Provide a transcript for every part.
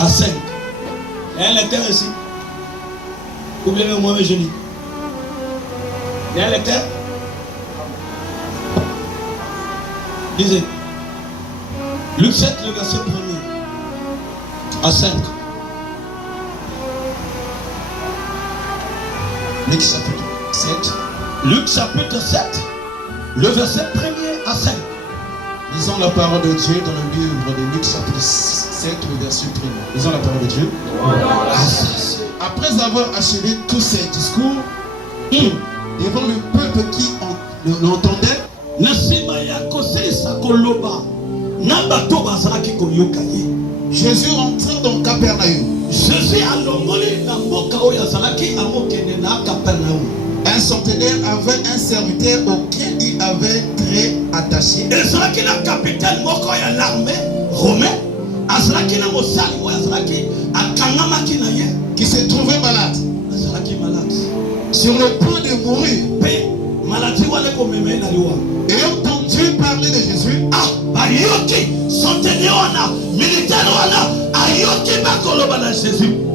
À 5. Il y a un lecteur ici. Oubliez moi mes genoux. Il y a un lecteur. Lisez. Luc 7, le verset 1er. À 5. Luc chapitre 7. Luc chapitre 7, le verset 1er à 5. Lisons la parole de Dieu dans le livre de Luc chapitre 7, le verset 1er. Lisons la parole de Dieu. Après avoir achevé tous ces discours, devant le peuple qui l'entendait, Jésus entra dans Capernaum. Un centenaire avait un serviteur auquel il avait très attaché. Qui se trouvait malade. Sur le point de mourir. Et entendu parler de Jésus.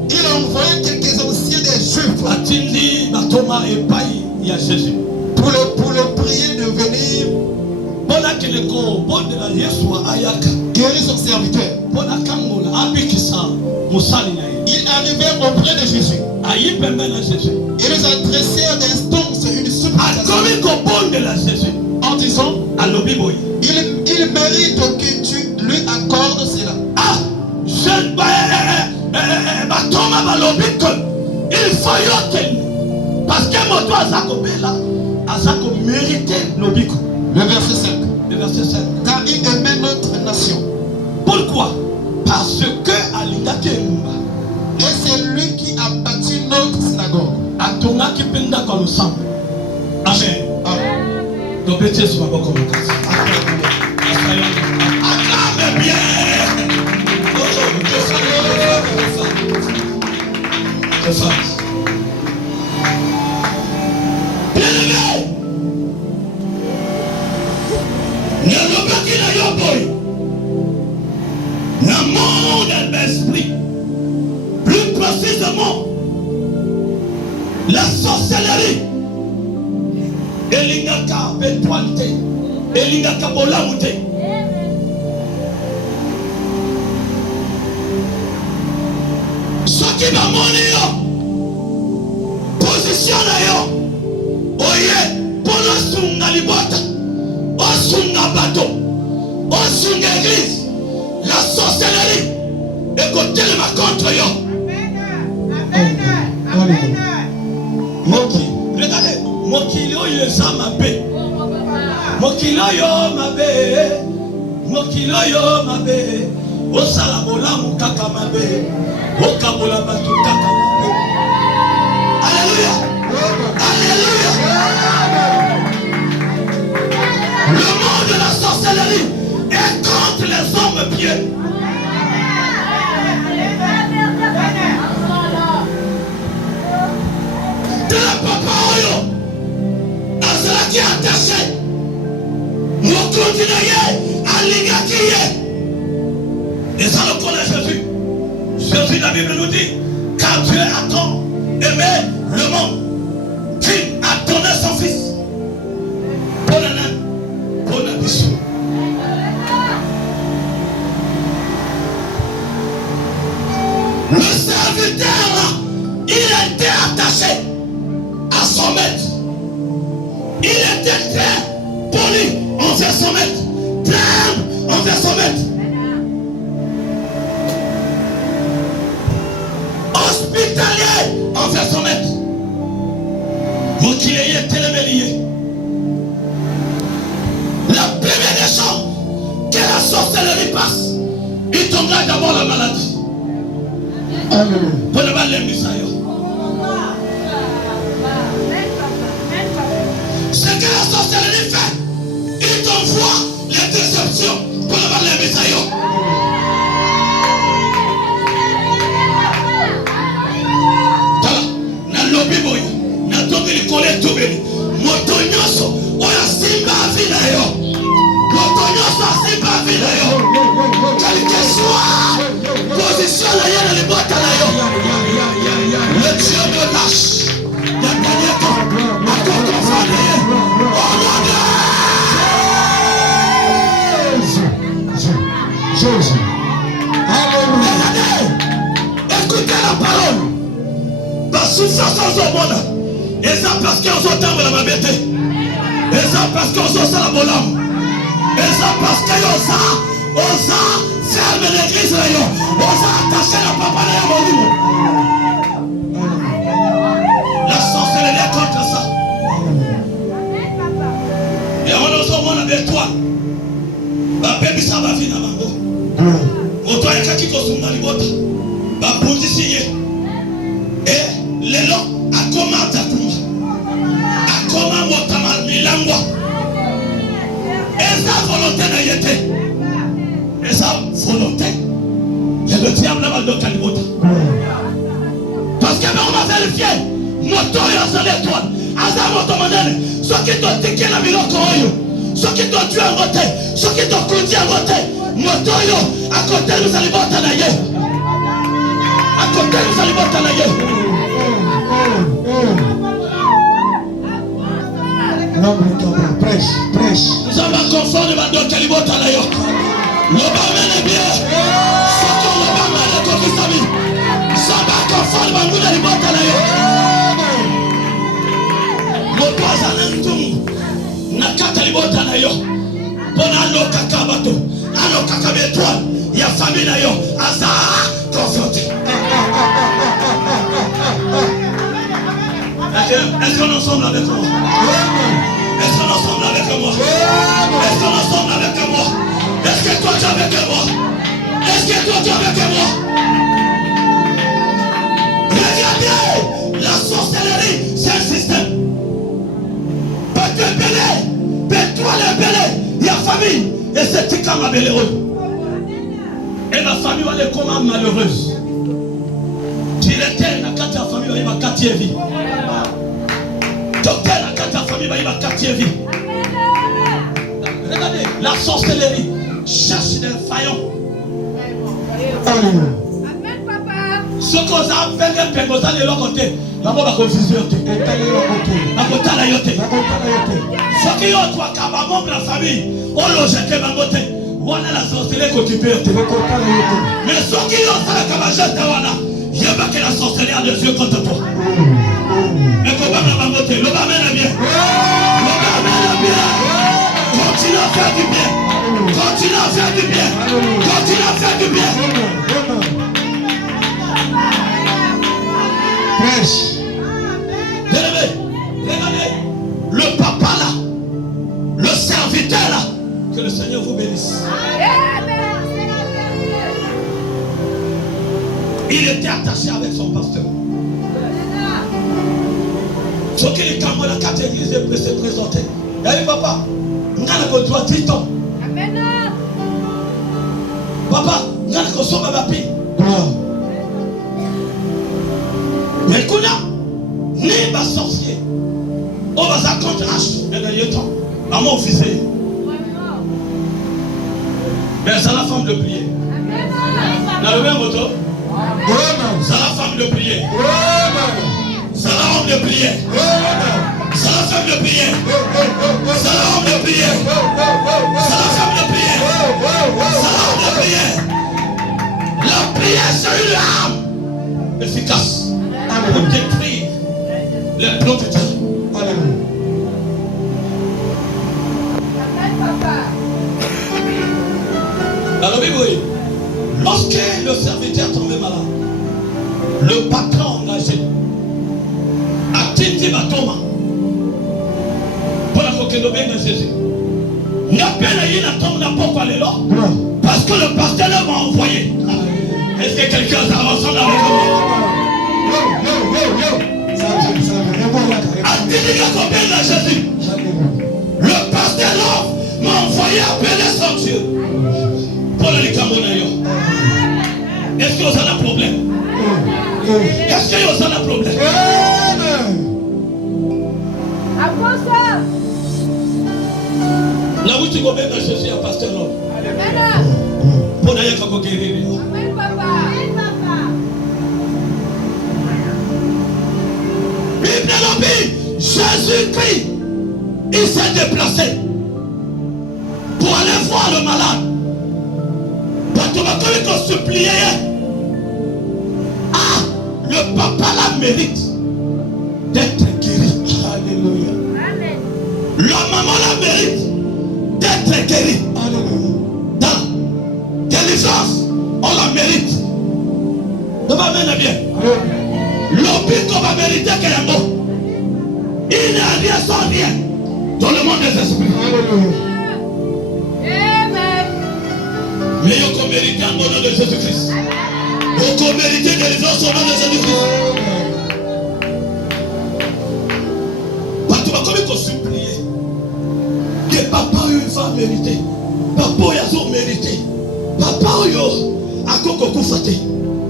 Il a envoyé quelques anciens des Juifs pour le prier de venir guérir son serviteur. Il arrivait auprès de Jésus. Ils nous adressèrent d'instance une supplication en disant, il mérite que tu lui accordes cela. Il faut parce que mon toit a mérité l'obiko. Le verset 5. Le verset 5. Car il aimait notre nation. Pourquoi? Parce que Alingaki Mumba. Et c'est lui qui a bâti notre synagogue. Atonga qui penda comme le sang. Amen. Amen. Donc le Dieu soit beaucoup comme ça. Acclame bien. C'est ça. Bien-aimé. N'alobaki na yo boy. Na monde de l'esprit. Plus précisément, la sorcellerie. Elingaka betwante. Elingaka bolamute. Soki ba moni yo. Position na yo. Oye, pono sunga libota. Osunga bato. Osunga église. La sorcellerie. Écoutez-le contre yo. Moki, regardez, mokili oyo eza mabe. Mokili oyo mabe. Mokili oyo mabe. Osala bolamu kaka mabe. Okabola batu kaka mabe. Alléluia. Alléluia. Le monde de la sorcellerie est contre les hommes pieux. De la papa oyo azalaki attaché mokonzi na ye alingaki ye eza lokola Jésus. Jésus, la Bible nous dit, car Dieu a tant aimé le monde qu'il a donné son fils pour la mission. Le serviteur là, il était attaché à son maître. Il était très poli envers son maître, très envers son maître. Hospitalier envers son maître. Moukileye télémélié. La première des choses que la sorcellerie passe, il tombera d'abord la maladie. Amen. Pour ne pas l'aimer ça. Ce que la sorcellerie fait, il t'envoie les déceptions pour ne pas l'aimer ça. Nalobi boy, natoki likole tubeli. Moto nyoso, oya simba vina yo. Moto nyoso simba vina. Jésus. Alléluia. Écoutez la parole. Parce que ça, c'est au monde. Et ça, parce qu'on s'entend de la bête. Et ça, parce qu'on s'entend la bonhomme. Et ça, parce qu'on osa ferme l'église. On a attaché la papa à la sorcellerie est contre ça. Et on a monde avec toi. Baby, ça va finir à Mango. On doit être qui consomme dans les bottes. Babundi signé. Et les lots à comment t'attendre. À comment m'otamal milangwa. Et sa volonté n'a été. Et sa volonté. Et le diable n'a pas de calibota. Parce que on va vérifier. Moto et la étoile. Asa moto manel. Ce qui doit tiquer la miloko. Ce qui doit tuer en côté. Ce qui doit conduire en côté. Moto yo. À côté nous allons botter naïe. À côté nous allons botter naïe. Prêche, prêche. Nous sommes conformes à notre calibota naïe. L'obamène est bien. Ce qu'on l'obamène est comme ça. Nous sommes conformes à notre calibota naïe. Motoza n'entum. Nakata libota naïe. Bona loka kabato. Alors kakabetwa. Il y a famille naïe. Asa confronté. Est-ce qu'on est ensemble avec moi? Est-ce qu'on est ensemble avec moi? Est-ce qu'on est ensemble avec moi? Est-ce que toi tu es avec moi? Est-ce que toi tu es avec moi? Regardez, la sorcellerie, c'est un système. Peut-être belé, peut-être les belé, il y a famille, et c'est Tikama beléreux. Et la famille va aller comme malheureuse. Tu l'étais, la carte de la famille va y avoir 4 vies. Docteur, la carte de la famille va y avoir 4 vies. Regardez, la sorcellerie cherche des faillants. Amen, papa. Ce qu'on a appelé de l'autre côté, la mort va confusion. Ce qui est autre, de la famille, on l'a jeté dans le côté. On a la sorcellerie occupée. Mais ce qui est autre, il y a pas que la sorcellerie a des yeux contre toi. Mais comment la mamote, l'obamène est bien. L'obamène est bien. Continue à faire du bien. Continue à faire du bien. Continue à faire du bien. Prêche. Regardez. Le papa là. Le serviteur là. Que le Seigneur vous bénisse. Il était attaché avec son pasteur. Ce qui est quand la carte église peut se présenter. Il y a eu papa. Nous avons droit 10 ans. Amen. Papa, nous avons sauvé ma fille. Mais qu'on a ni ma sorcier. On va s'accrocher H. Mais dans le temps, à mon fils. Mais c'est la femme de prier. Dans le même moto. C'est la femme de prier. C'est l'homme de prier. C'est la femme de prier. C'est l'homme de prier. C'est la femme de prier. C'est l'homme de prier. La prière, c'est une arme efficace pour détruire les plots du temps. Dans la Bible, lorsque le serviteur tombait malade, le patron engagé a titi batoma pour la coquille de Jésus. N'a pas eu la tombe n'a pas parlé là parce que le pasteur m'a envoyé. Est-ce que quelqu'un s'en ressemble avec moi? A titi la coquille de Jésus. Le pasteur m'a envoyé appeler son Dieu. Pour le Camerounais. Est-ce que vous avez un problème? Est-ce que vous avez un problème? La route du gouvernement de Jésus a pasteur l'homme. Pour d'ailleurs qu'on guérir. Bible Jésus-Christ, il s'est déplacé pour aller voir le malade. tu vas comme supplier. Ah, le papa la mérite d'être guéri. Alléluia. Amen. La maman la mérite d'être guéri. Alléluia. Dans délivrance, on la mérite. Ne va mener bien. L'objet qu'on va mériter qu'il y a un mot. Il n'y a rien sans rien dans le monde des esprits. Amen. Mais il faut mériter un nom de Jésus-Christ. Il faut mériter délivrance au nom de Jésus-Christ. Parce que comme il faut supplier que papa va mériter. Papa a mérité. Papa a koko fate.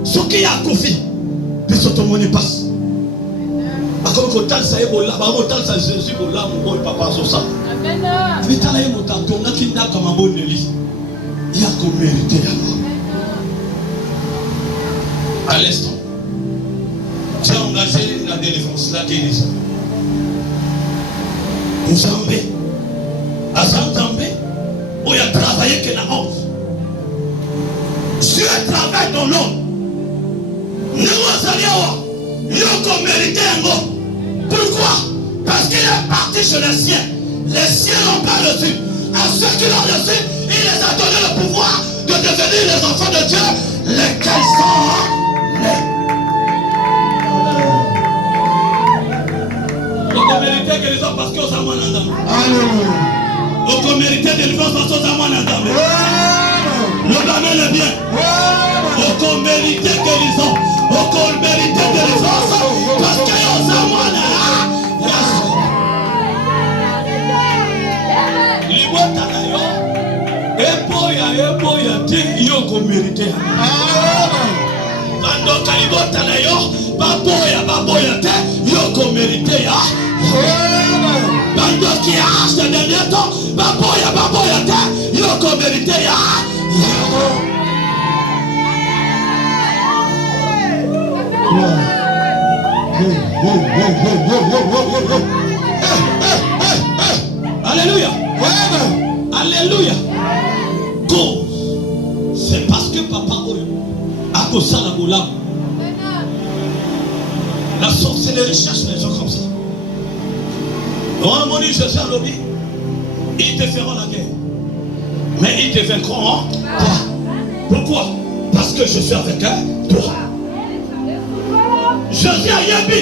Ce qui a confié. Puis ce monde passe. Comme quand on s'est bon là, on s'est Jésus bon là, mon bon papa sur ça. Amen. Mais t'as là mon temps, on a qui n'a comme un bon Nelly. Il y a qu'on mérité d'abord. À l'instant, tu as engagé la délivrance, la guérison. Nous sommes à s'entendre, où il y a travaillé que la honte. Dieu travaille dans l'homme. Nous allons, nous qu'on mérité un mot. Pourquoi? Parce qu'il est parti chez les siens. Les siens n'ont pas reçu. À ceux qui l'ont reçu, il les a donné le pouvoir de devenir les enfants de Dieu, lesquels sont nés. On mérite que les hommes parce qu'ils ont moins d'âme. On mérite des livres parce qu'ils ont moins d'âme. Le domaine est bien. On mérite que les hommes. On mérite des livres parce qu'ils ont moins d'âme. Eboya te yoko mérité. Bando kalibota na yo baboya te yoko mérité ya. Bando qui a ce dernier temps baboya te yoko mérité ya. Alléluia. Alléluia. C'est parce que papa a causé la boula. La sorcellerie cherche les gens comme ça. On m'a dit, je suis à lobby. Ils te feront la guerre. Mais ils te vaincront. Pourquoi? Parce que je suis avec toi. Je dis à Yabi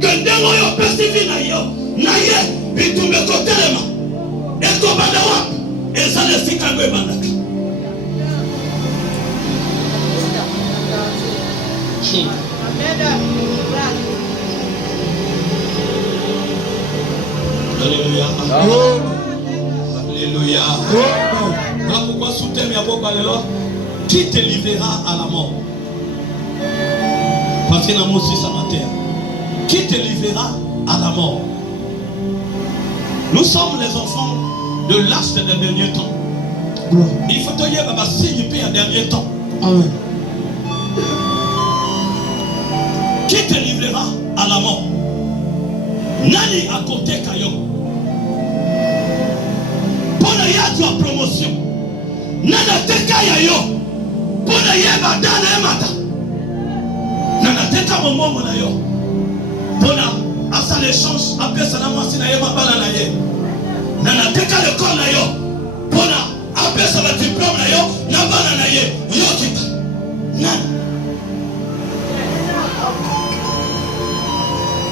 que Dengo yo persivi na yo. Naye, il tombe côté les mains. Et tombe à la et ça ne s'est qu'un peu mandaté. Alléluia. Alléluia. Voilà pourquoi sous thème qui te livrera à la mort. Parce qu'il y a un mot aussi ça matin. Qui te livrera à la mort? Nous sommes les enfants de l'âge des derniers temps. Il faut te dire que signe un dernier temps. Amen. Qui te livrera à la mort? Nani à côté Kayo. Pour ne y avoir promotion. Nana teka yayo. Pour ne y avoir dana mata. Nana teka momo na yo. Pour na asa l'échange après ça na mwasi na ye mabala na ye. Nana teka le corps na yo. Pour na après ça le diplôme na yo na bana na ye. Yo kita. Nana.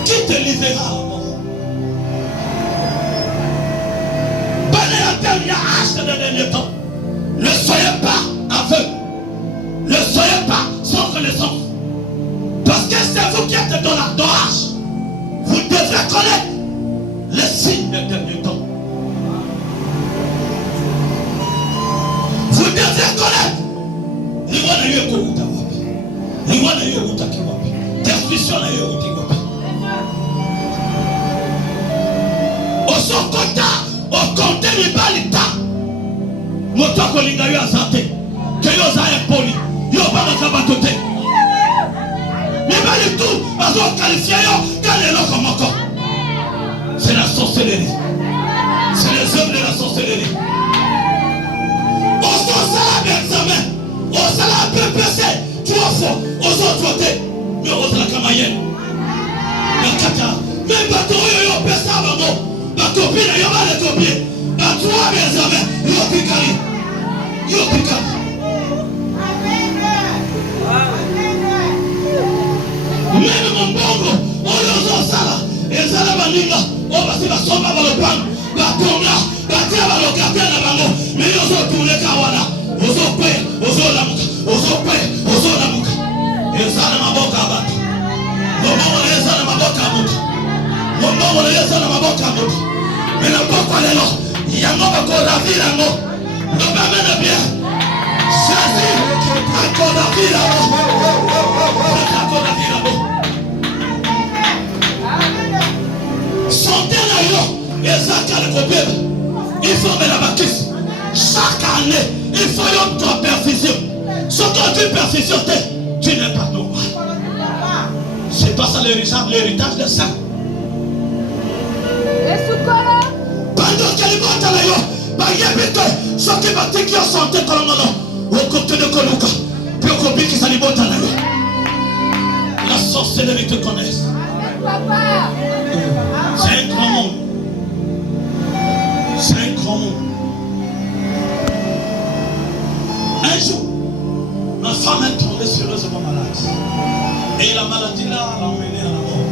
Qui te livrera à la mort? Prenez la terre, il y a hache de dernier temps. Ne soyez pas aveugle. Ne soyez pas sans connaissance. Parce que c'est vous qui êtes dans la dorage. Vous devrez connaître les signes des derniers temps. Vous devrez connaître. L'Ivoire n'a eu un coup de l'Ivoire n'a eu un coup de Transmission n'a eu un coup de au compte de l'Ibalita. Moto kolinga yo azate. Que yo za impoli. Yo bana kabatote. L'Ibali tout. Bazo qualifié yo. Galelo comme encore. C'est la sorcellerie. C'est les œuvres de la sorcellerie. On s'en sert l'examen. On si basomba balopanga batonga batia balokataire na bango mais ozotourne kawana ozolamuka eza na maboka ya bato ngomongolo eza na maboka ya moto ngomongolo eza na maboka ya moto mais na pokwa lelo yango bakoravir yango lobamene bien Jésus akoravir yango akoravir yango santé na yo ezakala kobeba il faut mettre la bakisi chaque année il faut yo to perfusion soki tu perfusion tu n'es pas normal. C'est pas ça l'héritage de ça. Pendant que les gens sont là, ceux qui battent qui ont santé comme nous, au côté de Koluka, puis au côté qui sont là, la sorcellerie te connaisse. C'est un grand monde. C'est un grand monde. Un jour, ma femme est tombée sérieusement malade. Et la maladie là l'a emmenée à la mort.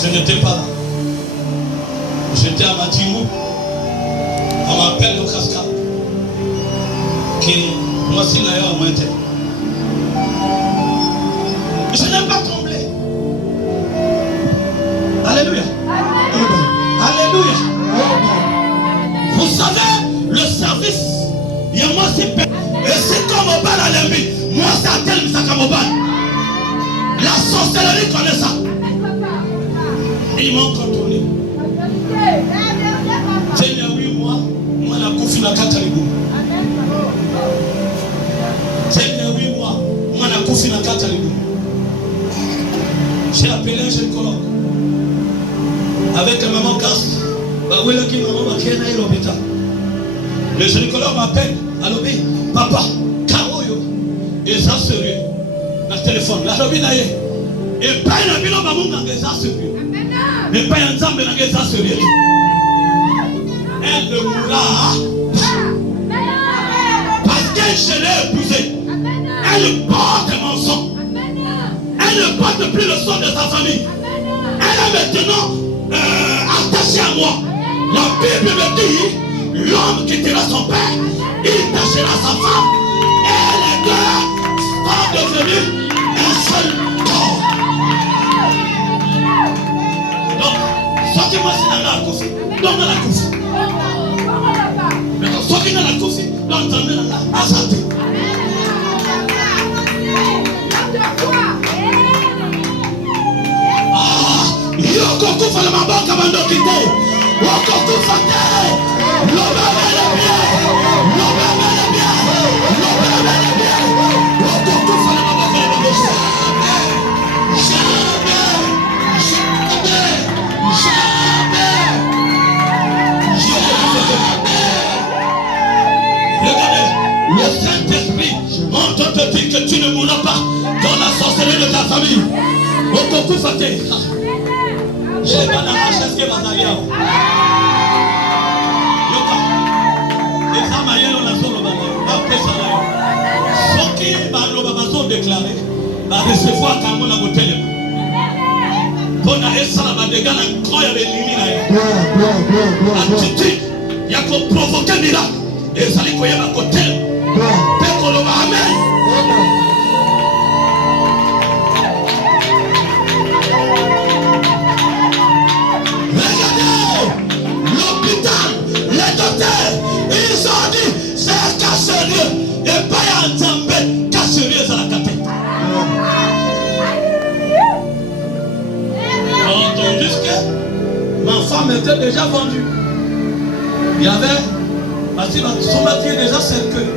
Je n'étais pas là. J'étais à Matimou. On m'appelle le cascade. Qui moi aussi d'ailleurs moi était. Je n'ai pas tremblé. Alléluia. Alléluia. Vous savez, le service, il y a moi c'est et c'est comme au bal à l'ennemi. Moi c'est à tel ça comme au bal. La sorcellerie connaît ça. Ils m'ont contrôlé. Il y a 8 mois, moi la couffie n'a qu'à talibou. Il y a 8 mois, moi la couffie n'a qu'à talibou. J'ai appelé un gynécologue. Avec la maman casse. Le gynécologue m'appelle. Allô, papa, Karoyo. Et ça sérieux. Le téléphone. La lobby naïe. Et pas un ami dans ma main dans ça sérieux. Mais pas un ensemble dans ça sérieux. Elle ne mourra parce que je l'ai épousée. Elle porte mon sang. Elle ne porte plus le sang de sa famille. Elle est maintenant attachée à moi. La Bible me dit, l'homme quittera son père, il tâchera sa femme, et les deux sont devenus un seul corps. Donc, ce qui moi c'est dans la couffe, dans la couffe. Mais ce qui est dans la couffe, dans la asante. Ah, yoko kufa na maboka bandokite. Woko kufa te. Loba mele bien. Loba mele bien. Loba mele bien. Woko kufa na maboka bandokite. Regardez, le Saint-Esprit, on te dit que tu ne mourras pas dans la sorcellerie de ta famille. Woko kufa te. J'ai pas la richesse qui va aller. Yoka. Les Amaïens ont la zone après ça. Ce qui va nous déclarer, va recevoir quand on a voté. Pour la ça va dégager un croix avec l'ennemi. Attitude, il y a qu'on provoquer miracle. Et ça les croyait à côté. Amen. Ils ont dit c'est casse-lieu et pas un zambé casse-lieu à la tête. Entendu que ma femme était déjà vendue. Il y avait son bâtier déjà cercueil.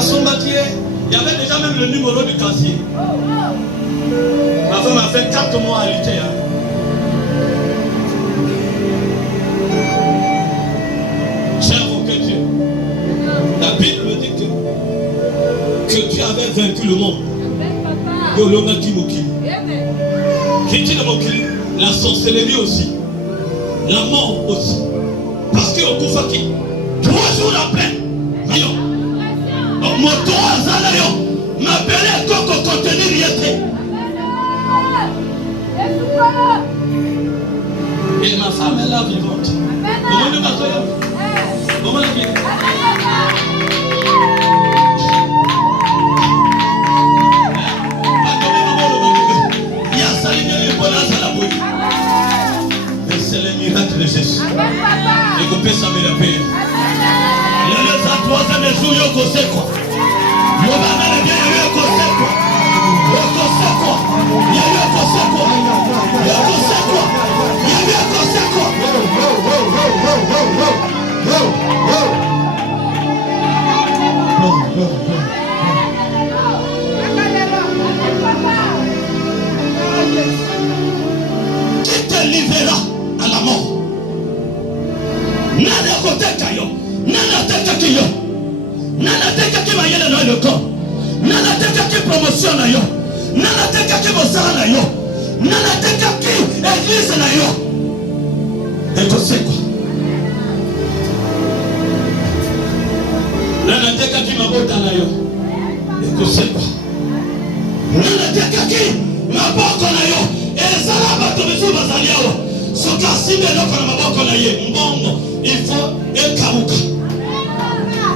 Son bâtier, il y avait déjà même le numéro du casier. Ma femme a fait 4 mois à lutter. La Bible me dit que tu avais vaincu le monde. La sorcellerie aussi. La mort aussi. Parce que au Koufaki, 3 jours après, mon toit Zalayo m'appelait Coco contenir Yété. ezala vivante. Omoni bato yo. Omoni bien. C'est le miracle de Jésus. Et vous pouvez s'amener la paix. Il y a les troisième jour, il y a quoi? Le banal est bien, il y a quoi? Il y a eu quoi? Il y a qui te livrera à la mort? Nana koteka yo, nana teka kiyo, nana teka ki mayele na yo ko, nana teka ki promotion na yo, nana teka ki bosala na yo, nana teka ki église na yo. Et tu sais quoi? Nana teka ki mabota na yo. Et tu sais quoi? Nana teka ki maboko na yo. Et ça là bato beso bazali yo. Soka simbe loko na maboko na ye, mbongo. Il faut ekabuka.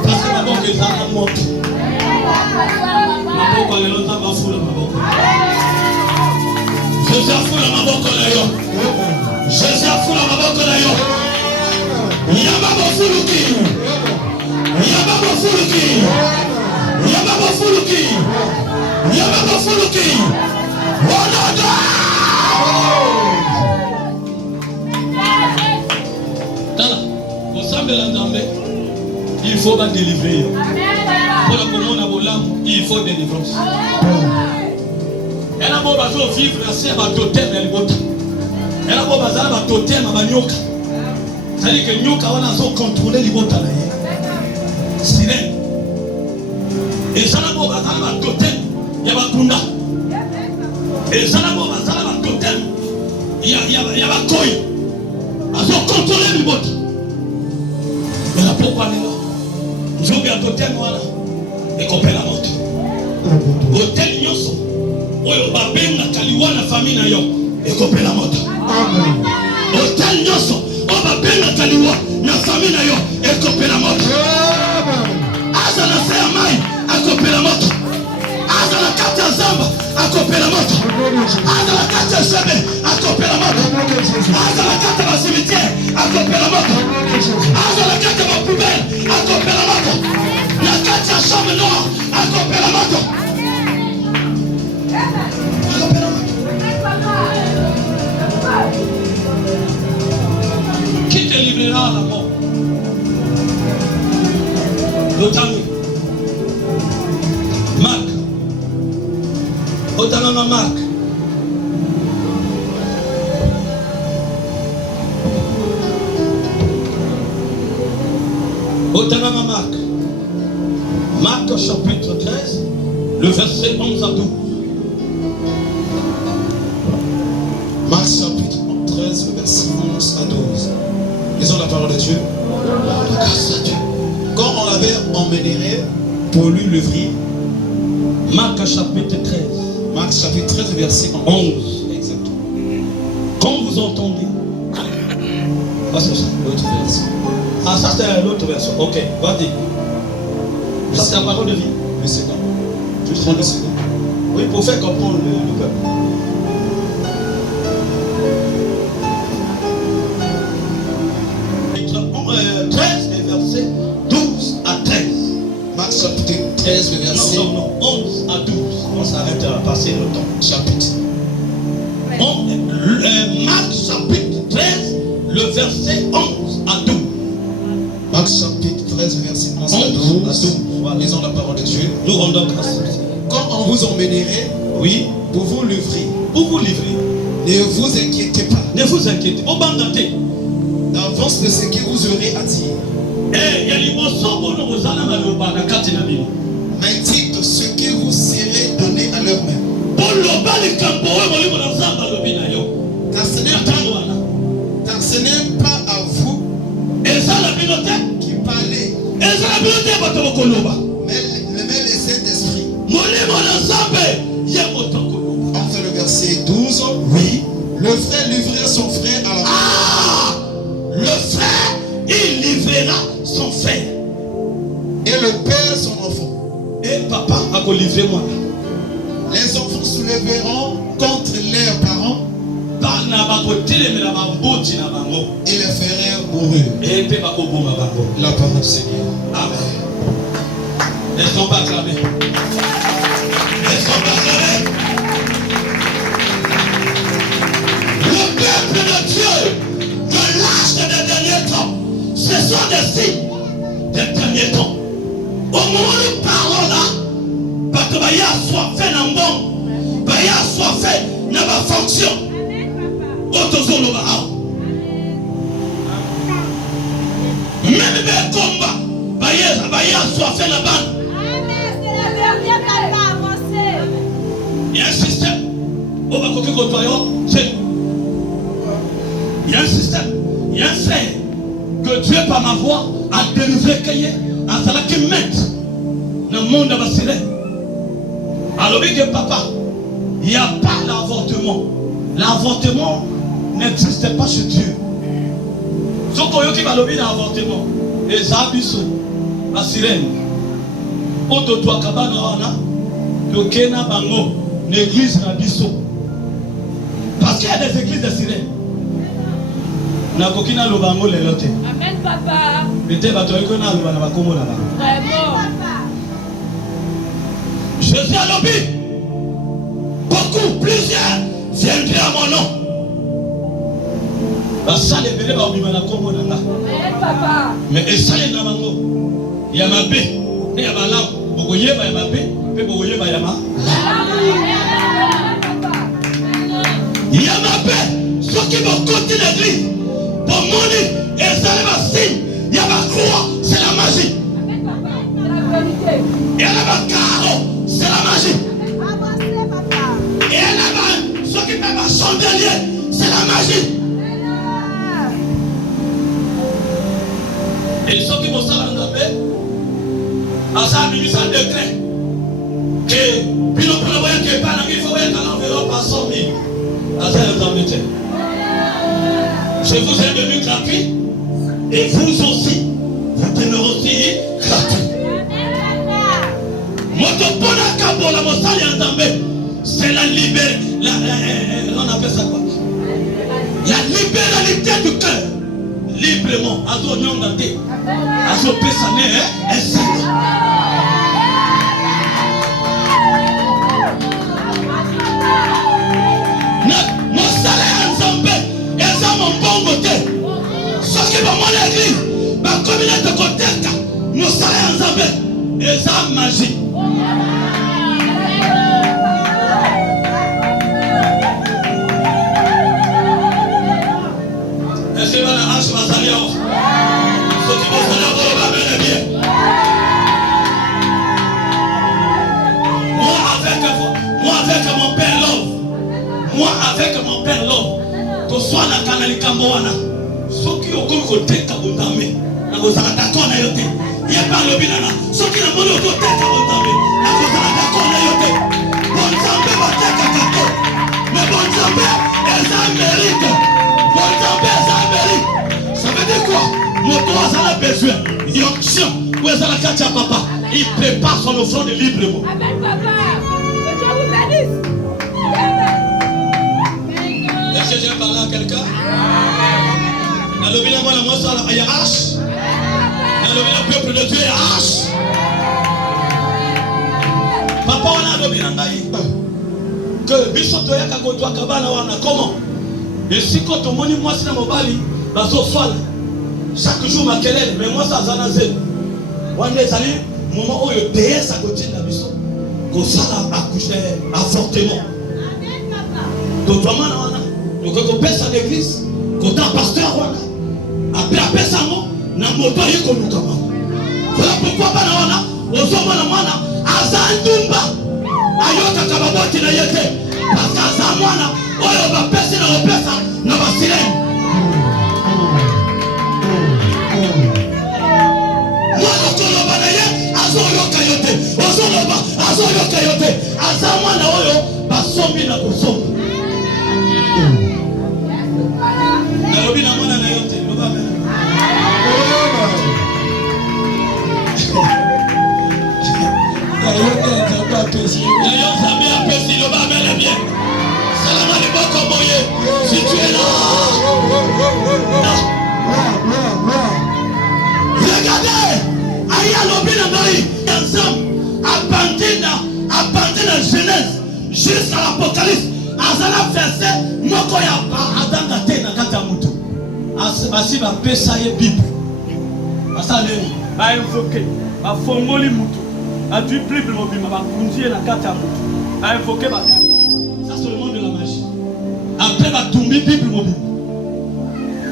Parce que maboko ezana moto. Maboko lelo nzamba fula maboko. Jésus afula maboko na yo. Jésus afula maboko na yo. Yababo fuluki. Yababo fuluki. Yababo fuluki. Yababo fuluki. Onodo. Tala. Il faut pas délivrer. Pour la commune à Bolam, il faut délivrance. Elle a beau vivre dans un totem et le botin. Elle a beau bazar un totem à Nyoka. C'est-à-dire que Nyoka va contrôler les botin. Sirène. Et ça a beau bazar un totem, il y a Bakunda. Et ça a beau bazar un totem, il y a Bakoy. Ils ont contrôlé les botin. Mais la pourquoi n'est là? Je vais à l'hôtel voilà et qu'on paie la moto. Hôtel Nyoso, où on va payer la Kaliwana famille na yo et qu'on paie la moto. Hôtel Nyoso, on va payer la Kaliwana famille na yo et qu'on paie la moto. Asa na Sayamai à qu'on paie la moto. Asa la carte Zamba à qu'on paie la moto. Asa la carte Sebe à qu'on paie la moto. Asa la carte de cimetière à qu'on paie la moto. Asa la carte de poubelle à qu'on paie la moto. La carte de chambre noire à qu'on paie la moto. Qui te livrera à la mort? L'Otami. Marc. Otanama Marc. Otanama Marc. Marc chapitre 13, le verset 11 à 12. Marc chapitre 13, le verset 11 à 12. Lisons la parole de Dieu. Grâce à Dieu. Quand on l'avait emmené pour lui l'œuvrier. Marc chapitre 13. Marc chapitre 13, verset 11. Exactement. Quand vous entendez. Ah, c'est ça. L'autre version. Ah, ça c'est l'autre version. Ok, vas-y. Ça c'est la parole de vie. Le second. Je prends le second. Oui, pour faire comprendre le peuple. Chapitre 13, verset 12 à 13. Marc chapitre 13, le verset non, 11 à 12. On s'arrête à passer le temps. Chapitre. Marc chapitre 13, le verset 11 à 12. Marc chapitre 13, verset 11 à 12. Voilà. Lisons la parole de Dieu. Nous rendons grâce. Quand on vous emmènerait, oui, pour vous livrer, ne vous inquiétez pas. Ne vous inquiétez pas. D'avance de ce que vous aurez à dire. Mais dites ce que vous serez donné à leur main. Car ce n'est pas à vous qui parlez, mais le Saint-Esprit. Enfin le verset 12. Oui. Le frère livrait son frère à la mort. le père son enfant. Et papa a livré moi. Les enfants soulèveront contre leurs parents et les feront mourir. La parole du Seigneur. Amen. Laissons pas acclamer. Laissons pas acclamer. Le peuple de Dieu, de l'âge des derniers temps, ce sont des signes des derniers temps. Au moment où nous parlons là, parce que il y a soit fait dans le bon, il y a soit fait dans ma fonction. Même les combats, il y a soit fait la bande. Il y a un système. Il y a un système. Il y a un frère que Dieu par ma voix a délivré à cela qui met dans le monde de Basile. Alors que papa, il n'y a pas l'avortement. L'avortement n'existe pas chez Dieu. Ce qu'on qui va lobby l'avortement, les abysses, la sirène, Ototoa Kabana Wana, le Kena Bango, l'église Nabiso. Parce qu'il y a des églises de sirènes. Nakokina Lobango les lotés. Amen, papa. Mettez Batoyona Lobana Bakomo là-bas. Vraiment. Jésus a lobby. Beaucoup, plusieurs viendraient à mon nom. Ça les bébés va oublier la Komo là. Amen, papa. Mais ça les nabango. Il y a ma paix. Il y a ma lame. Bogoye ba ma paix. Pe bogoye ba ma. Il y a ma paix. Ceux qui vont continuer l'église. Pour mourir, et ça les va signe. Il y a ma croix, c'est la magie. Amen, papa. C'est la vérité. Il y a ma carreau, c'est la magie. Avancez, papa. Et là-bas, ceux qui peuvent chandelier, c'est la magie. Et ceux qui vont s'en rendre, à ça, il y a un décret. Que, puis nous prenons que pas il faut être dans l'enveloppe à 100 000. À ça, je vous ai donné gratuit. Et vous aussi, vous demeurez aussi gratuit. C'est la liberté. On appelle ça quoi? La libéralité du cœur. Librement. Azo nyongate. Azo pesane esika. Mon salaire en Zambé. Et ça mon bon côté. Ce qui va mon église. Ma communauté de côté. Mon salaire en Zambé. Et ça magie. Est-ce que la hache va salir? Ceux qui vont salir vont le bien. Moi avec mon père Love. Moi avec mon père Love. To soit la canali Kamboana. Ceux qui ont comme côté Kabotame. Na kozala d'accord na yote. Il y a pas le binana. Ceux qui n'ont pas le côté Kabotame. Na kozala d'accord na yote. Bon Zambé va te kakato. Mais bon Zambé, elles en méritent. Bon Zambé, elles en méritent. Ça veut dire quoi? Mon droit, ça a besoin. Yonction. Où est-ce la katia papa? Il prépare son offrande librement. Amen, papa. Que Dieu vous bénisse. Est-ce que j'ai parlé à quelqu'un? Dans le bilan, moi, il y a H. Dans le bilan, peuple de Dieu, il y a H. Papa, on a le bilan que Bissoto ya kagoto akabana wana comment? Et si quand on moni moi c'est na mobali, bazo fala. Chaque jour ma kelele, mais moi ça zana zen. Wande zali moment où le DS à côté de la biso. Ko sala accoucher avortement. Amen, papa. To toma na wana. Donc ko pesa l'église, ko ta pasteur wana. Après pesa mo na moto yiko lukama. Voilà pourquoi bana wana, ozoma na mwana azandumba. Ayoka kababoti na yete. Parce qu'à sa mwana, oyo va pesa na opesa na basirene. Mwana koloba na ye azoyoka yote. Ozoloba azoyoka yote. Asa mwana oyo basombi na kosomba. Nalobi na mwana na yote. Loba mena. Yayo Nzambe apesi loba bel et bien. Salama liboko boye. Si tu es là. Regardez. Aya lobi na bari. Ensemble. Abandonne la Genèse jusqu'à l'Apocalypse. Azala verset moko ya adanga te na kata mutu. Asi ba pesa ye Bible. Asale ba invoquer ba fongoli mutu. A du Bible mobima ba kunzie na kata mutu. Ba invoquer ba. Ça c'est le monde de la magie. Après ba tumbi Bible mobima.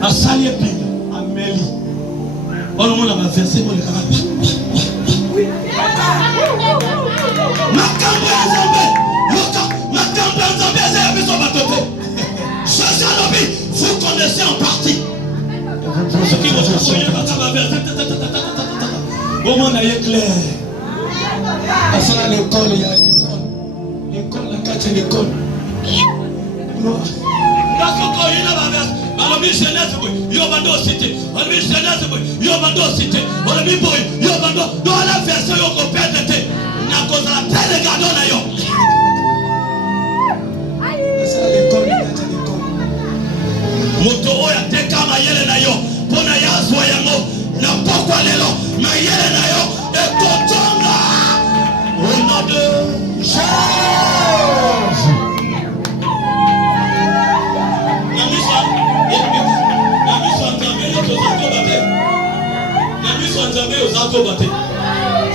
Asali ye Bible ameli. On le monde a verset mo le kaka. Makambo ya Nzambe. Makambo ya Nzambe eza ya biso batote. Jésus alobi, vous connaissez en partie. Ce qui vous choyez bakaba verset. Au monde a clair. Asala l'école, il y a l'école. L'école, la carte de l'école. D'accord, il y a la verset. Alobi Genèse boy, yo bando cité. Alobi Genèse boy, yo bando cité. Alobi boy, yo bando. Dans la version yo ko perdre te. Na koza la tele gado na yo. Asala l'école, la carte de l'école. Moto oya teka mayele na yo. Pona ya zwa yango. Na pokwa lelo. Mayele na yo. E kotonga. Au nom de Jésus.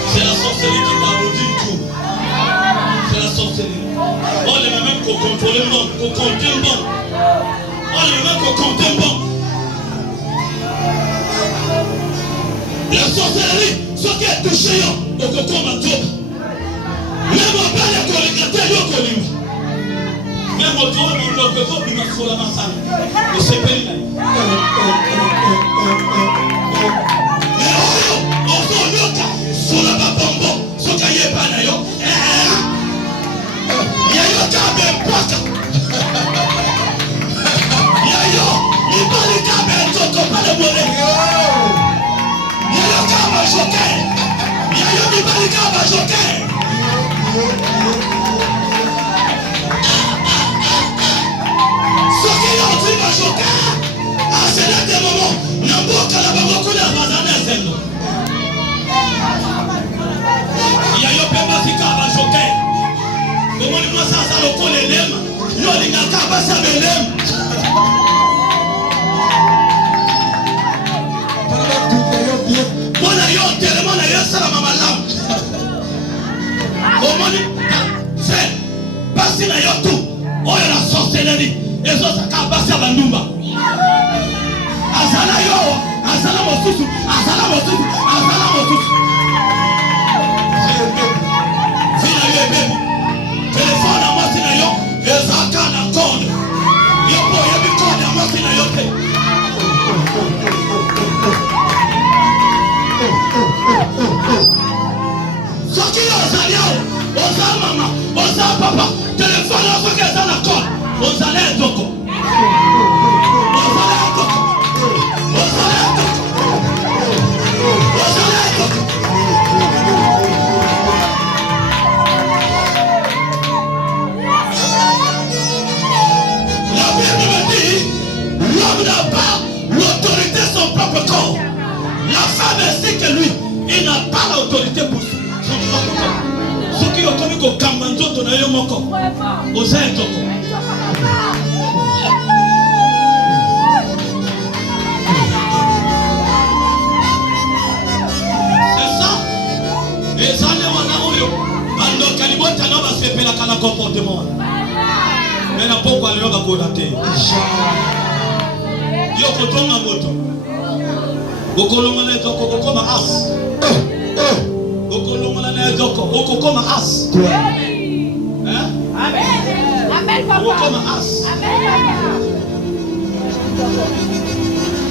C'est la sorcellerie qui parodie tout. C'est la sorcellerie. On les même qu'on contrôle le monde, qu'on compte le monde. On les même qu'on compte le monde. La sorcellerie, ce qui est touché, au cocon matou. Même au père, il y a qu'on les gâte, il y a qu'on les. Même au tour, il y a qu'on les gâte sur la masse. Et c'est péri là.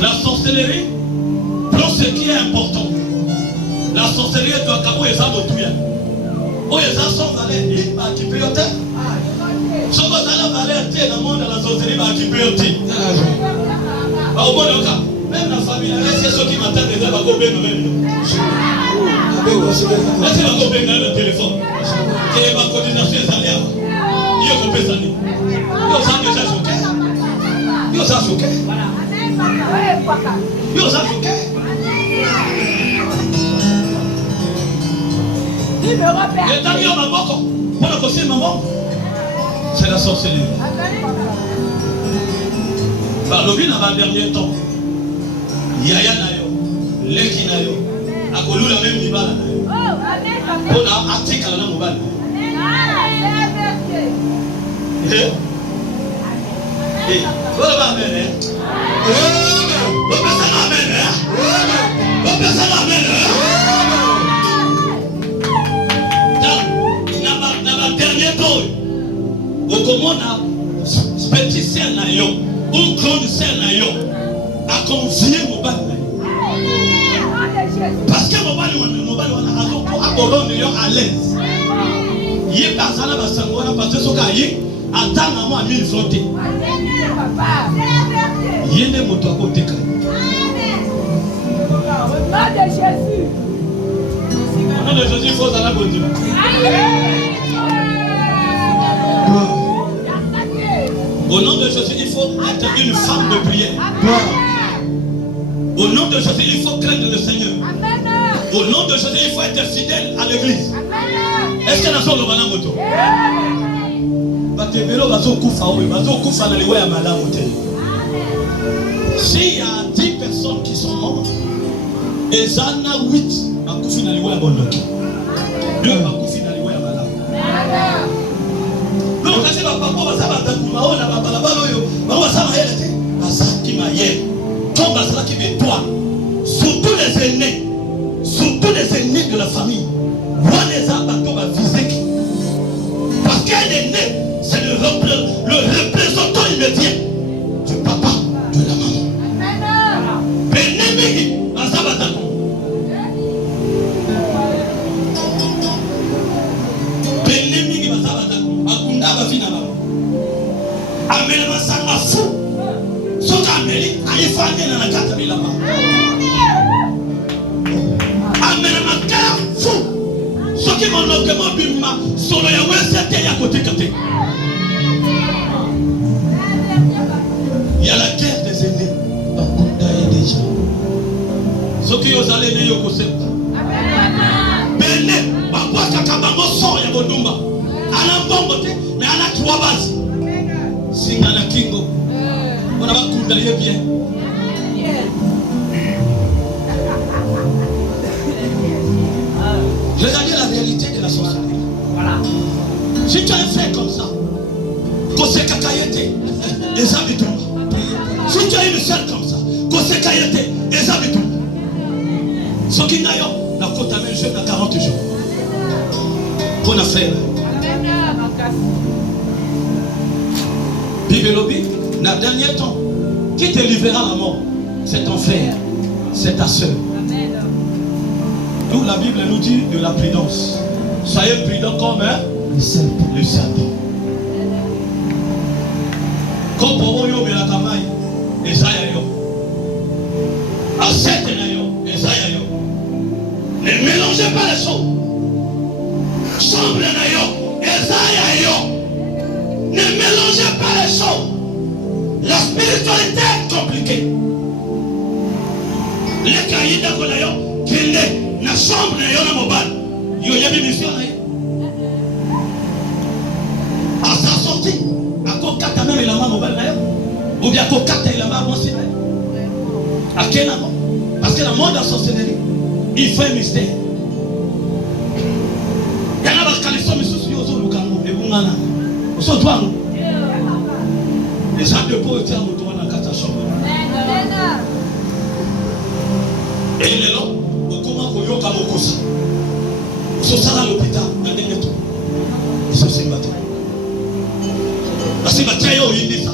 La sorcellerie, pour ce qui est important, la sorcellerie est un cas où les âmes ont où les âmes sont allés qui peut être. Si vous allez aller dans le monde de la sorcellerie, qui peut être. Au bon cas, même la famille, c'est ceux qui m'attendent déjà, va couper nous-mêmes. Est-ce que va couper le téléphone? Que ma coordination est allée. Yo compé ça ni. Yo ça déjà choqué. Yo ça choqué. Yo ça choqué. Et t'as mis au maboko. Pour le conseil maman. C'est la sorcellerie. Par le dans le dernier temps. Yaya na yo. Leki na yo. Akolu la même libala na yo. On a article na mobile. Voilà ma mère. On peut ça la mère. On peut ça la mère. Dans le dernier temps. Au commandant petit sœur na yo. Une grande sœur na yo. A confié mobile. Parce que mobile on a raison pour accorder à l'aise. Il est pas ça là parce que ce gars yi attend maman à 1000 francs. Il est né moto à côté quand. Au nom de Jésus. Au nom de Jésus, il faut ça là bon Dieu. Au nom de Jésus, il faut être une femme de prière. Au nom de Jésus, il faut craindre le Seigneur. Au nom de Jésus, il faut être fidèle à l'église. Est-ce que nous sommes dans la moto? S'il y a 10 personnes qui sont mortes, et ça a 8 à Koufi dans les voies à Bondoki. 2 à Koufi dans les voies à Malam. Donc, quand c'est ma papa, on va savoir surtout les aînés, de la famille, parce qu'un aîné, c'est le représentant immédiat du papa, de la maman. Bénémi, à Sabatako. Bénémi, à Sabatako. Akunda, à Finama. Amène-moi ça à fou. Ce qu'Amélie a effacé dans la carte de la main. Amène-moi ça fou. Ce qui m'a nommé Bima, sur le Yahweh, c'était à côté de. Il y a la guerre des aînés. Bakunda et déjà. Ce qui vous allez dire, vous savez. Béné, Bakwa Kakabango sort ya Bondumba. Ana Bongote, mais Ana Tuabas. Singana Kingo. On a Bakunda bien. Regardez la réalité de la société. Voilà. Si tu as un frère comme ça, Kose Kakayete, les habitants. Si tu as une sœur comme ça, Kose Kakayete, les habitants. Ce qui n'a pas, la côte à même jeune à 40 jours. Pour la frère. Bibelobi, dans le dernier temps, qui te livrera la mort? C'est ton frère, c'est ta sœur. D'où la Bible nous dit de la prudence. Soyez prudents comme le serpent. Comme pour vous, la campagne, Esaïa. Accepte Esaïa. Ne mélangez pas les choses. Chambre Esaïa. Ne mélangez pas les choses. La spiritualité est compliquée. Les cahiers d'Agonayo, qui est la chambre na mobile, il y a une mission là. À sa sortie, à quoi quatre même il a ma mobile là, ou bien à quoi quatre il a ma bon signe. À quel moment? Parce que le monde de la sorcellerie, il fait un mystère. Il y en a qui sont mis sous le Lukango et Bungana. Au son doigt, les gens de peau étaient à mon dans la catastrophe. Et il est là. Comment vous avez fait vous sont à l'hôpital dans les métros. Ils sont célibataires. Parce que il dit ça.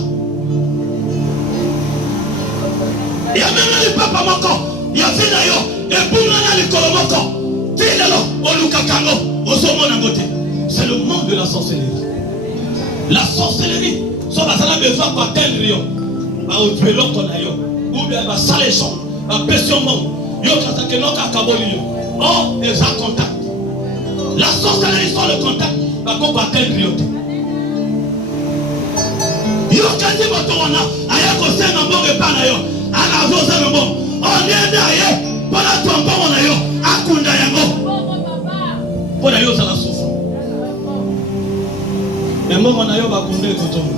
Il y a même les papas encore. Il y a des d'ailleurs. Et pour les colomoko. C'est le monde de la sorcellerie. La sorcellerie. Ça va besoin de tel rio. Ou bien ça les gens. Yo kata ke noka kaboli yo. Oh, eza contact. La sorcellerie sans le contact va qu'on va atteindre. Yo kasi motowana aya ko senga mboge pana yo ana voza mbo on est derrière para tomba mona yo akunda yango pona yo za la souffre mais mbogo na yo ba kunde kotongo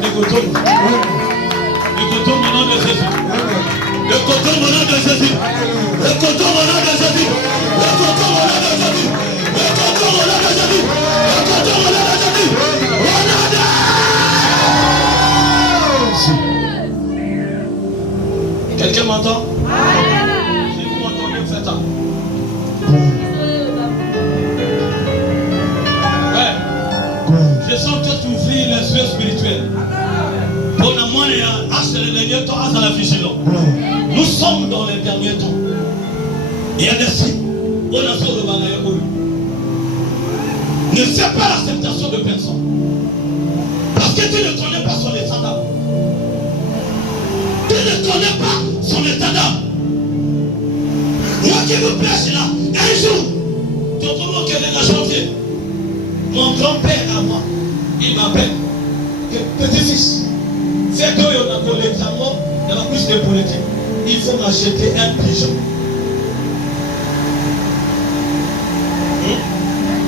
le coton au nom de Jésus le coton au nom de Jésus le coton au nom de Jésus le coton au nom de Jésus le coton au nom de Jésus le coton au nom de Jésus. Quelqu'un m'entend? Si vous m'entendez, faites ça. Ouais. Je sens que tu ouvres les yeux spirituels. Pour la moine, les derniers temps, à la vigilance. Nous sommes dans les derniers temps. Il y a des signes. On a sur le banaï. Ne fais pas l'acceptation de personne. Parce que tu ne connais pas son état d'âme. Tu ne connais pas son état d'âme. Moi qui vous prêche là, un jour, tu comprends qu'elle est la janvier. Mon grand-père à moi, il m'appelle petit-fils. C'est que on a collé l'examen dans la plus de politique. Il faut m'acheter un pigeon.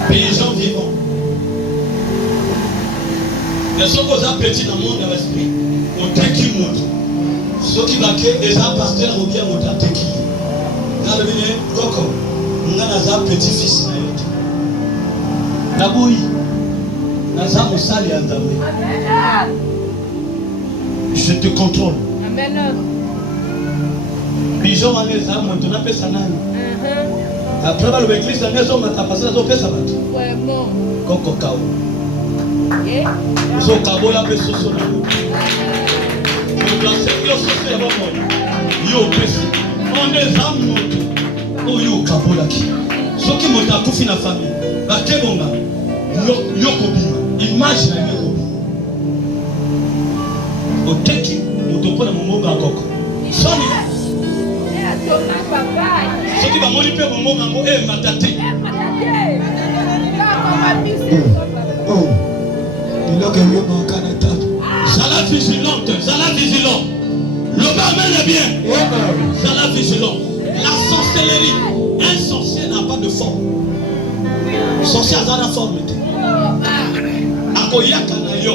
Pigeon vivant. Les gens qui ont petit dans le monde de l'esprit, on t'équipe monde. Ceux qui va que les pasteurs ou bien on t'équipe. Quand le ministre, Coco, on a un petit-fils. Naboui, Naza Moussali Andamé. Je te contrôle. Amen. Pigeon en les âmes, on appelle ça nan. Après l'église, la maison m'a passé la zone ça. Vraiment. Coco Kao. So Kabola pe soso na yo. La seigneur soso ya bako. Yo pesi. On est âmes moto. Yo Kabola ki. Soki moto akufi na famille. Ba kebonga. Yo kobima. Image na yo kobima. Oteki moto pona momonga koko. Soni. Soki ba moni pe momonga ngo matate. Zala vigilante, Zala vigilant. Le barman est bien. Zala vigilant. La sorcellerie. Un sorcier n'a pas de forme. Sorcier a la forme. Akoyaka na yo.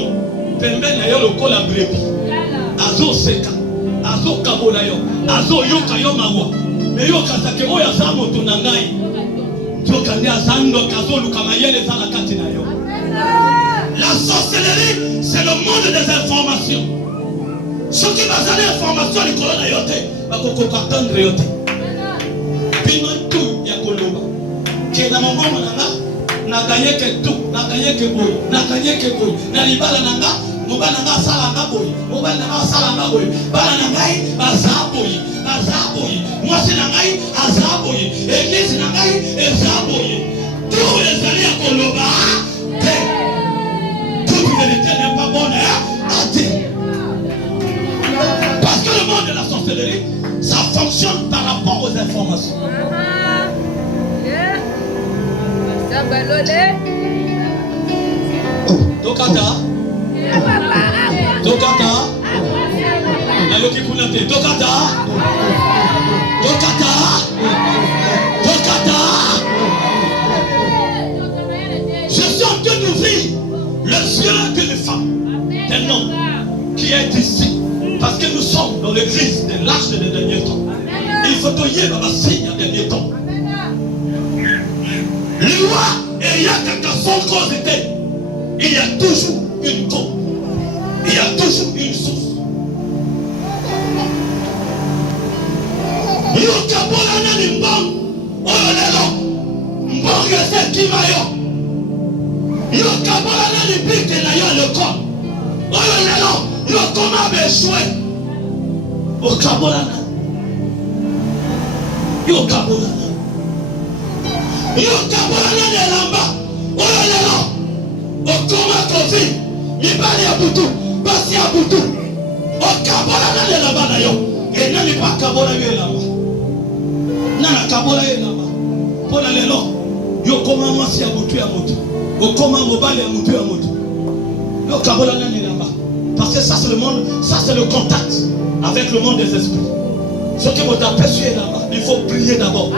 Pembe na yo le kola brebi. Azo seka. Azo kabola yo. Azo yoka yo mawa. Mais yo kasake oya za moto na ngai. Joka ni azando kazo lukamayele za la kati na yo. La sorcellerie, c'est le monde des informations. Ceux qui basent les informations, les colonnes à yote, va attendre yote. Puis tout, il y a Koloba. Qui est dans mon bon nanga, n'a gagné que tout, n'a gagné que boy, n'a gagné que boy. N'a libala nanga, Mobananga salanga boy, Mobananga salanga boy. Balanangai, azaboy, azaboy. Moi c'est nangai, azaboy. Église nangai, azaboy. Tous les alliés à Koloba. La vérité n'est pas bonne, parce que le monde de la sorcellerie, ça fonctionne par rapport aux informations. Tokata, Tokata, Nayoki Kunate, Tokata, Tokata, Tokata. Je suis en train d'ouvrir les yeux de les femmes, d'un homme qui est ici, parce que nous sommes dans l'église de l'âge des derniers temps. Il faut que y ait un signe des derniers temps. Loi et il y a quelque chose causité. Il y a toujours une cause. Il y a toujours une source. Yokabola ni mbang, ololelo, mbang yese kimayo. Yokabola ni bite na yo le corps. Ololelo, yokoma beshwe. Yokabola na. Yokabola na. Yokabola na ni lamba. Ololelo, okoma kofi. Mibali ya butu, basi ya butu. Okabola na ni lamba na yo. Et nani pa kabola yo lamba. Nana kabola yo lamba. Pour aller là, yo comment moi si à moto à moto. Au comment mobile à moto à moto. Yo kabola nani là-bas. Parce que ça c'est le monde, ça c'est le contact avec le monde des esprits. Ce qui vous aperçu là-bas, il faut prier d'abord.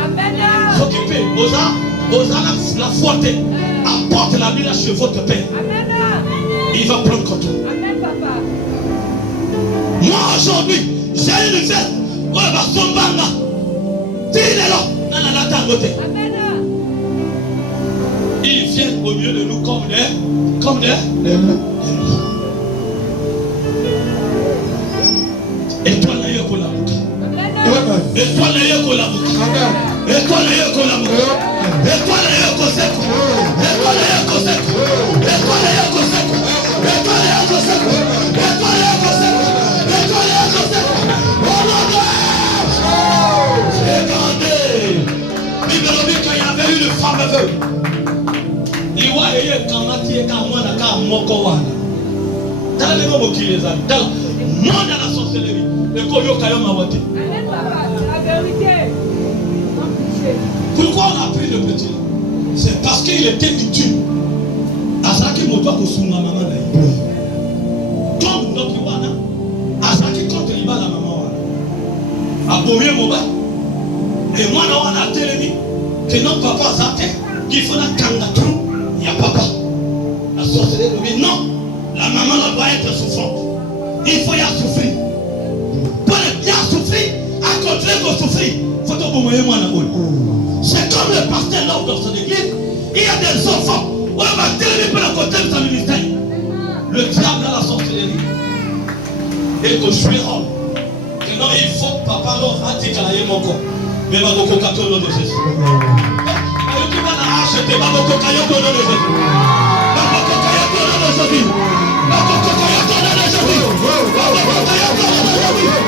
S'occuper, osa la foi apporte la vie chez votre père. Il va prendre contrôle. Amen, papa. Moi aujourd'hui, j'ai une fête. Oh, bah, son banga. Amen. Ils viennent au milieu de nous comme des loups. Et toi, là, il y a quoi la boucle. Et toi, là, il y a quoi la boucle. Et toi, là, il y a quoi la boucle. Et toi, là, il y a quoi sec. Et toi, là, il y a quoi sec. Et toi, là, il y a quoi sec. Et toi, là, il y a quoi sec. Et toi, là, il y a quoi sec. Et toi, là, il y a quoi sec. Oh mon Dieu. Regardez. Bible quand il y avait une femme aveugle. Il voyait quand il y a un moko wana. Dans les mots qui les a. Dans le monde de la sorcellerie. Le koyo kayo mawate. Amen, papa. C'est la vérité. Pourquoi on a pris le petit? C'est parce qu'il était utile. Azaki moto kosunga maman na ye. Comme notre wana, Azaki contre liba la maman wana. Abomie moba. Et moi na wana telemi que non papa azate qu'il faut la kangatu. Il y a papa. La sorcellerie lui non. La maman doit être souffrante. Il faut y avoir souffrir. Pour bien souffrir, à côté de souffrir, il faut que moi c'est comme le pasteur là dans son église. Il y a des enfants. On va téléviser pour la côté de son ministère. Le diable a la sorcellerie. Et que je suis homme. Et non, il faut que papa l'offre à t'éclayer mon corps. Mais ma beaucoup de nom de Jésus. Tu vas acheter ma beaucoup de nom de Jésus. Ma beaucoup de nom de Jésus. Ma beaucoup de nom de Jésus. Ma beaucoup de nom de Jésus.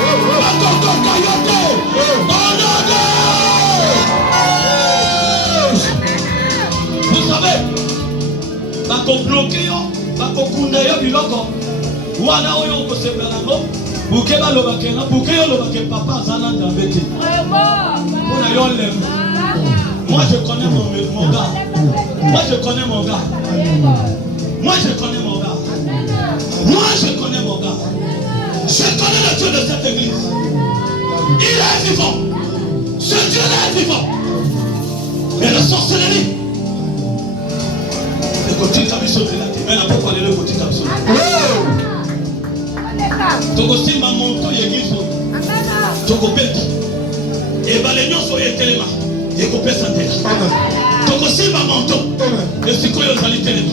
Ma beaucoup de nom de vous savez, bako bloqué yo, bako kunda yo biloko. Wana oyo ko sepelango, buke ba lobakela, buke yo lobake papa zana ndabete. Ona yo lem. Moi je connais mon gars. Moi je connais mon gars. Moi je connais mon gars. Moi je connais mon gars. Je connais le Dieu de cette église. Il est vivant. Ce Dieu est vivant. Et la sorcellerie. Le côté comme ça, mais n'a pas parlé le côté comme ça. Donc aussi ma monto l'église. Donc au bête. Et balénion soyez téléma. Et coupé santé. Donc aussi ma monto. Et c'est quoi les qualités.